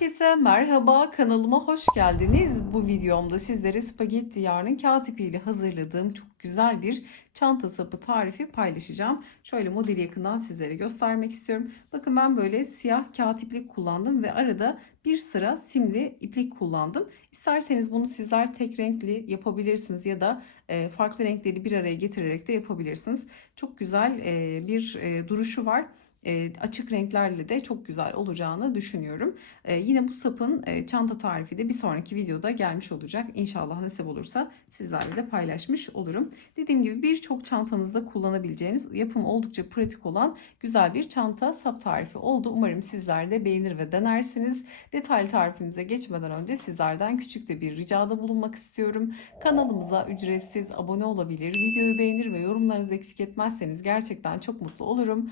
Herkese merhaba kanalıma hoş geldiniz. Bu videomda sizlere spagetti yarının kağıt ipiyle hazırladığım çok güzel bir çanta sapı tarifi paylaşacağım. Şöyle modeli yakından sizlere göstermek istiyorum. Bakın ben böyle siyah kağıt iplik kullandım ve arada bir sıra simli iplik kullandım. İsterseniz bunu sizler tek renkli yapabilirsiniz ya da e, farklı renkleri bir araya getirerek de yapabilirsiniz. Çok güzel e, bir e, duruşu var e, açık renklerle de çok güzel olacağını düşünüyorum. E, yine bu sapın e, çanta tarifi de bir sonraki videoda gelmiş olacak. İnşallah nasip olursa sizlerle de paylaşmış olurum. Dediğim gibi birçok çantanızda kullanabileceğiniz yapımı oldukça pratik olan güzel bir çanta sap tarifi oldu. Umarım sizler de beğenir ve denersiniz. Detaylı tarifimize geçmeden önce sizlerden küçük de bir ricada bulunmak istiyorum. Kanalımıza ücretsiz abone olabilir, videoyu beğenir ve yorumlarınızı eksik etmezseniz gerçekten çok mutlu olurum.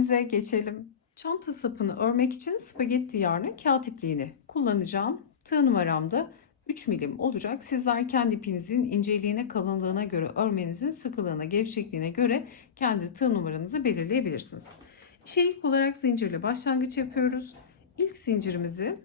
Tarifimize geçelim. Çanta sapını örmek için spagetti yarnı kağıt ipliğini kullanacağım. Tığ numaramda 3 milim olacak. Sizler kendi ipinizin inceliğine, kalınlığına göre, örmenizin sıkılığına, gevşekliğine göre kendi tığ numaranızı belirleyebilirsiniz. İşe ilk olarak zincirle başlangıç yapıyoruz. İlk zincirimizi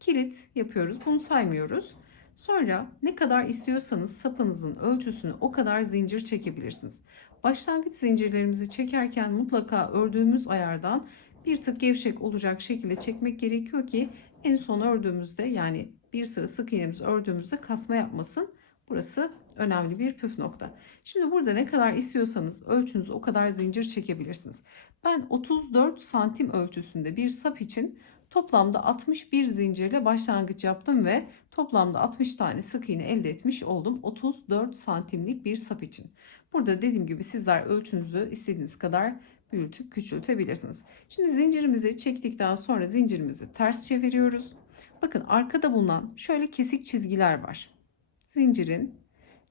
kilit yapıyoruz. Bunu saymıyoruz. Sonra ne kadar istiyorsanız sapınızın ölçüsünü o kadar zincir çekebilirsiniz. Başlangıç zincirlerimizi çekerken mutlaka ördüğümüz ayardan bir tık gevşek olacak şekilde çekmek gerekiyor ki en son ördüğümüzde yani bir sıra sık iğnemiz ördüğümüzde kasma yapmasın. Burası önemli bir püf nokta. Şimdi burada ne kadar istiyorsanız ölçünüzü o kadar zincir çekebilirsiniz. Ben 34 santim ölçüsünde bir sap için toplamda 61 zincirle başlangıç yaptım ve toplamda 60 tane sık iğne elde etmiş oldum 34 santimlik bir sap için. Burada dediğim gibi sizler ölçünüzü istediğiniz kadar büyütüp küçültebilirsiniz. Şimdi zincirimizi çektikten sonra zincirimizi ters çeviriyoruz. Bakın arkada bulunan şöyle kesik çizgiler var. Zincirin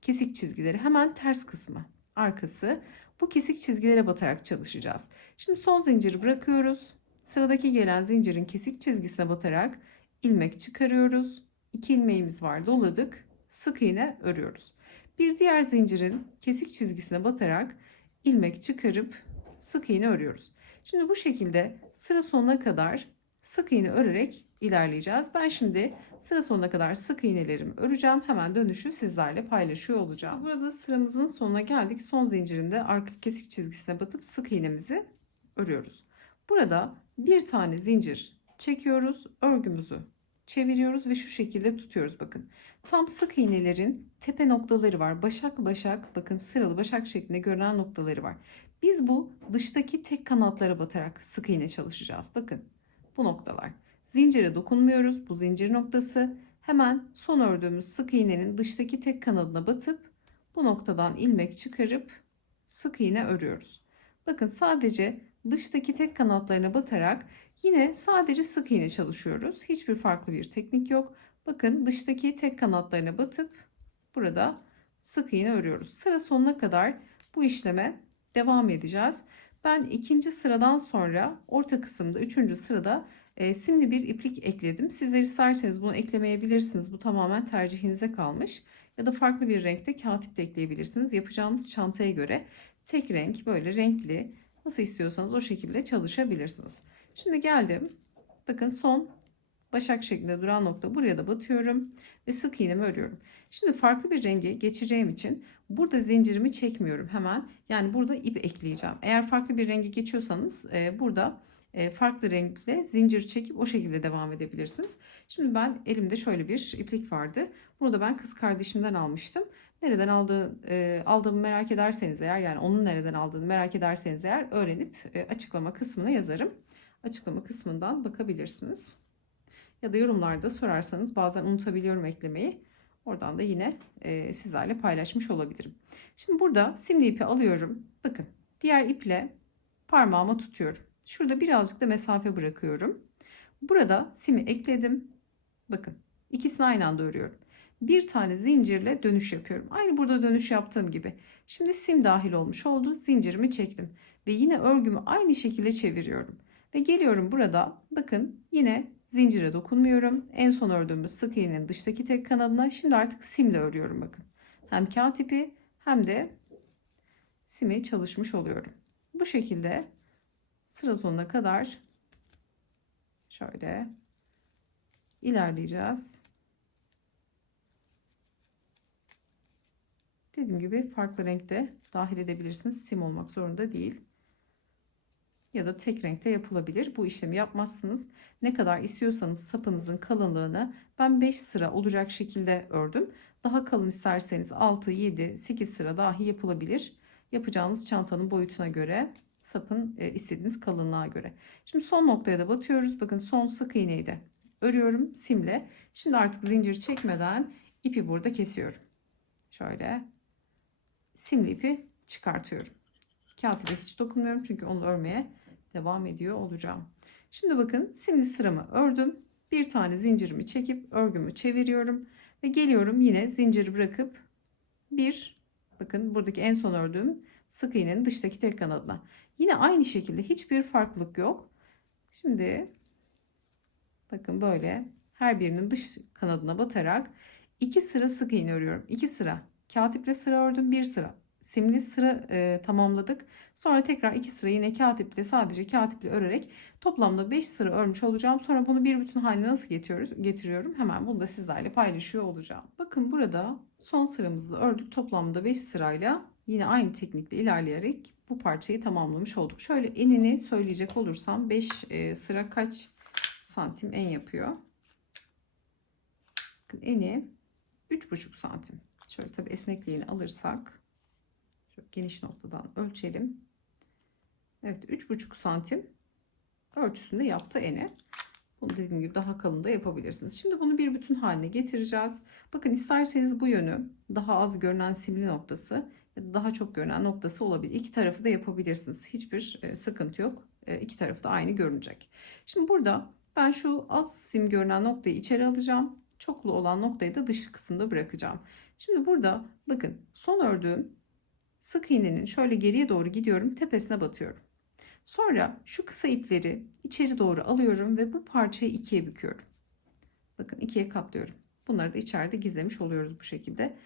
kesik çizgileri hemen ters kısmı arkası. Bu kesik çizgilere batarak çalışacağız. Şimdi son zinciri bırakıyoruz. Sıradaki gelen zincirin kesik çizgisine batarak ilmek çıkarıyoruz. İki ilmeğimiz var doladık. Sık iğne örüyoruz. Bir diğer zincirin kesik çizgisine batarak ilmek çıkarıp sık iğne örüyoruz. Şimdi bu şekilde sıra sonuna kadar sık iğne örerek ilerleyeceğiz. Ben şimdi sıra sonuna kadar sık iğnelerimi öreceğim. Hemen dönüşü sizlerle paylaşıyor olacağım. Burada sıramızın sonuna geldik. Son zincirinde arka kesik çizgisine batıp sık iğnemizi örüyoruz. Burada bir tane zincir çekiyoruz. Örgümüzü çeviriyoruz ve şu şekilde tutuyoruz bakın. Tam sık iğnelerin tepe noktaları var. Başak başak bakın sıralı başak şeklinde görünen noktaları var. Biz bu dıştaki tek kanatlara batarak sık iğne çalışacağız. Bakın bu noktalar. Zincire dokunmuyoruz. Bu zincir noktası. Hemen son ördüğümüz sık iğnenin dıştaki tek kanadına batıp bu noktadan ilmek çıkarıp sık iğne örüyoruz. Bakın sadece dıştaki tek kanatlarına batarak yine sadece sık iğne çalışıyoruz. Hiçbir farklı bir teknik yok. Bakın dıştaki tek kanatlarına batıp burada sık iğne örüyoruz. Sıra sonuna kadar bu işleme devam edeceğiz. Ben ikinci sıradan sonra orta kısımda üçüncü sırada e, simli bir iplik ekledim. Sizler isterseniz bunu eklemeyebilirsiniz. Bu tamamen tercihinize kalmış. Ya da farklı bir renkte kağıt ip de ekleyebilirsiniz. Yapacağınız çantaya göre tek renk böyle renkli nasıl istiyorsanız o şekilde çalışabilirsiniz. Şimdi geldim. Bakın son başak şeklinde duran nokta buraya da batıyorum ve sık iğnemi örüyorum. Şimdi farklı bir renge geçeceğim için burada zincirimi çekmiyorum hemen. Yani burada ip ekleyeceğim. Eğer farklı bir renge geçiyorsanız e, burada e, farklı renkle zincir çekip o şekilde devam edebilirsiniz. Şimdi ben elimde şöyle bir iplik vardı. Bunu da ben kız kardeşimden almıştım. Nereden aldığı, e, aldığımı merak ederseniz eğer yani onun nereden aldığını merak ederseniz eğer öğrenip e, açıklama kısmına yazarım. Açıklama kısmından bakabilirsiniz. Ya da yorumlarda sorarsanız bazen unutabiliyorum eklemeyi. Oradan da yine e, sizlerle paylaşmış olabilirim. Şimdi burada simli ipi alıyorum. Bakın diğer iple parmağıma tutuyorum. Şurada birazcık da mesafe bırakıyorum. Burada simi ekledim. Bakın ikisini aynı anda örüyorum. Bir tane zincirle dönüş yapıyorum. Aynı burada dönüş yaptığım gibi. Şimdi sim dahil olmuş oldu. Zincirimi çektim. Ve yine örgümü aynı şekilde çeviriyorum. Ve geliyorum burada. Bakın yine zincire dokunmuyorum. En son ördüğümüz sık iğnenin dıştaki tek kanadına. Şimdi artık simle örüyorum bakın. Hem kağıt ipi hem de simi çalışmış oluyorum. Bu şekilde sıra sonuna kadar şöyle ilerleyeceğiz. Dediğim gibi farklı renkte dahil edebilirsiniz. Sim olmak zorunda değil. Ya da tek renkte yapılabilir. Bu işlemi yapmazsınız. Ne kadar istiyorsanız sapınızın kalınlığını ben 5 sıra olacak şekilde ördüm. Daha kalın isterseniz 6, 7, 8 sıra dahi yapılabilir. Yapacağınız çantanın boyutuna göre sapın e, istediğiniz kalınlığa göre. Şimdi son noktaya da batıyoruz. Bakın son sık iğneyi de örüyorum simle. Şimdi artık zincir çekmeden ipi burada kesiyorum. Şöyle simli ipi çıkartıyorum. Kağıtıda hiç dokunmuyorum çünkü onu örmeye devam ediyor olacağım. Şimdi bakın simli sıramı ördüm. Bir tane zincirimi çekip örgümü çeviriyorum ve geliyorum yine zinciri bırakıp bir bakın buradaki en son ördüğüm sık iğnenin dıştaki tek kanadına. Yine aynı şekilde hiçbir farklılık yok. Şimdi bakın böyle her birinin dış kanadına batarak iki sıra sık iğne örüyorum. İki sıra kağıt iple sıra ördüm bir sıra simli sıra e, tamamladık. Sonra tekrar iki sıra yine kağıt iple sadece kağıt iple örerek toplamda 5 sıra örmüş olacağım. Sonra bunu bir bütün haline nasıl getiriyoruz? Getiriyorum. Hemen bunu da sizlerle paylaşıyor olacağım. Bakın burada son sıramızı ördük. Toplamda 5 sırayla yine aynı teknikle ilerleyerek bu parçayı tamamlamış olduk. Şöyle enini söyleyecek olursam 5 e, sıra kaç santim en yapıyor? Bakın eni 3,5 santim. Şöyle tabi esnekliğini alırsak şöyle geniş noktadan ölçelim. Evet 3,5 santim ölçüsünde yaptı eni. Bunu dediğim gibi daha kalın da yapabilirsiniz. Şimdi bunu bir bütün haline getireceğiz. Bakın isterseniz bu yönü daha az görünen simli noktası ya da daha çok görünen noktası olabilir. İki tarafı da yapabilirsiniz. Hiçbir e, sıkıntı yok. E, iki tarafı da aynı görünecek. Şimdi burada ben şu az sim görünen noktayı içeri alacağım. Çoklu olan noktayı da dış kısımda bırakacağım. Şimdi burada bakın son ördüğüm sık iğnenin şöyle geriye doğru gidiyorum. Tepesine batıyorum. Sonra şu kısa ipleri içeri doğru alıyorum ve bu parçayı ikiye büküyorum. Bakın ikiye katlıyorum. Bunları da içeride gizlemiş oluyoruz bu şekilde.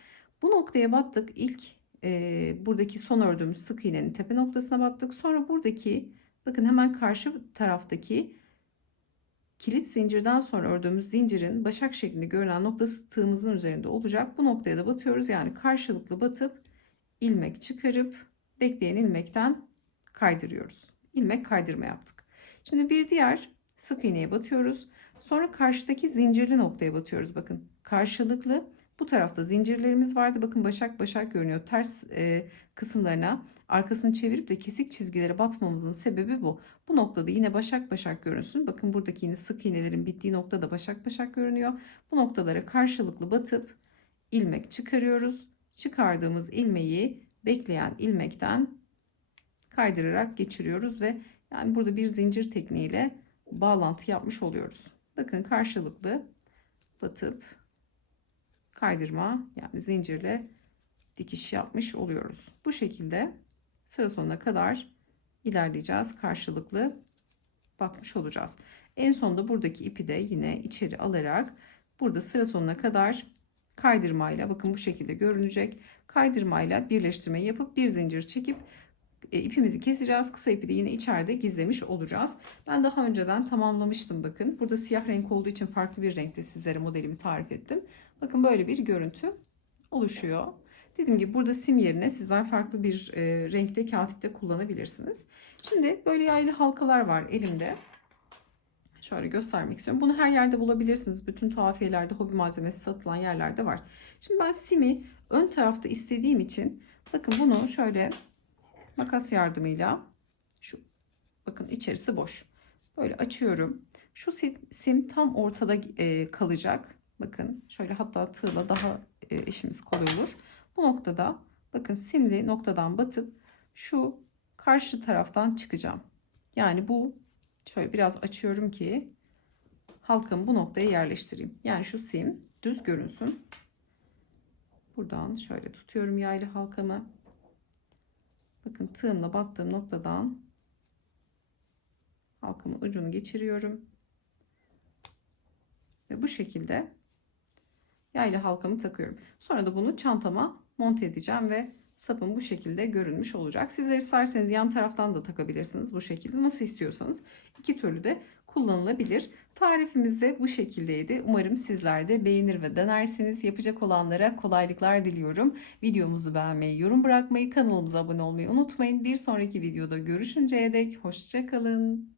Bu noktaya battık. İlk e, buradaki son ördüğümüz sık iğnenin tepe noktasına battık. Sonra buradaki bakın hemen karşı taraftaki kilit zincirden sonra ördüğümüz zincirin başak şeklinde görünen noktası tığımızın üzerinde olacak. Bu noktaya da batıyoruz. Yani karşılıklı batıp ilmek çıkarıp bekleyen ilmekten kaydırıyoruz. İlmek kaydırma yaptık. Şimdi bir diğer sık iğneye batıyoruz. Sonra karşıdaki zincirli noktaya batıyoruz. Bakın karşılıklı bu tarafta zincirlerimiz vardı. Bakın başak başak görünüyor. Ters e, kısımlarına arkasını çevirip de kesik çizgilere batmamızın sebebi bu. Bu noktada yine başak başak görünsün. Bakın buradaki yine sık iğnelerin bittiği noktada başak başak görünüyor. Bu noktalara karşılıklı batıp ilmek çıkarıyoruz. Çıkardığımız ilmeği bekleyen ilmekten kaydırarak geçiriyoruz ve yani burada bir zincir tekniğiyle bağlantı yapmış oluyoruz. Bakın karşılıklı batıp kaydırma yani zincirle dikiş yapmış oluyoruz. Bu şekilde sıra sonuna kadar ilerleyeceğiz. Karşılıklı batmış olacağız. En sonunda buradaki ipi de yine içeri alarak burada sıra sonuna kadar kaydırmayla bakın bu şekilde görünecek. Kaydırmayla birleştirmeyi yapıp bir zincir çekip e, ipimizi keseceğiz. Kısa ipi de yine içeride gizlemiş olacağız. Ben daha önceden tamamlamıştım bakın. Burada siyah renk olduğu için farklı bir renkte sizlere modelimi tarif ettim. Bakın böyle bir görüntü oluşuyor. Dediğim gibi burada sim yerine sizler farklı bir e, renkte kağıt kullanabilirsiniz. Şimdi böyle yaylı halkalar var elimde. Şöyle göstermek istiyorum. Bunu her yerde bulabilirsiniz. Bütün tuhafiyelerde, hobi malzemesi satılan yerlerde var. Şimdi ben simi ön tarafta istediğim için bakın bunu şöyle makas yardımıyla şu bakın içerisi boş. Böyle açıyorum. Şu sim tam ortada e, kalacak. Bakın şöyle hatta tığla daha e, işimiz kolay olur. Bu noktada bakın simli noktadan batıp şu karşı taraftan çıkacağım. Yani bu şöyle biraz açıyorum ki halkamı bu noktaya yerleştireyim. Yani şu sim düz görünsün. Buradan şöyle tutuyorum yaylı halkamı. Bakın tığımla battığım noktadan halkamın ucunu geçiriyorum. Ve bu şekilde yaylı halkamı takıyorum. Sonra da bunu çantama monte edeceğim ve sapın bu şekilde görünmüş olacak. Sizler isterseniz yan taraftan da takabilirsiniz bu şekilde. Nasıl istiyorsanız iki türlü de kullanılabilir. Tarifimiz de bu şekildeydi. Umarım sizler de beğenir ve denersiniz. Yapacak olanlara kolaylıklar diliyorum. Videomuzu beğenmeyi, yorum bırakmayı, kanalımıza abone olmayı unutmayın. Bir sonraki videoda görüşünceye dek hoşçakalın.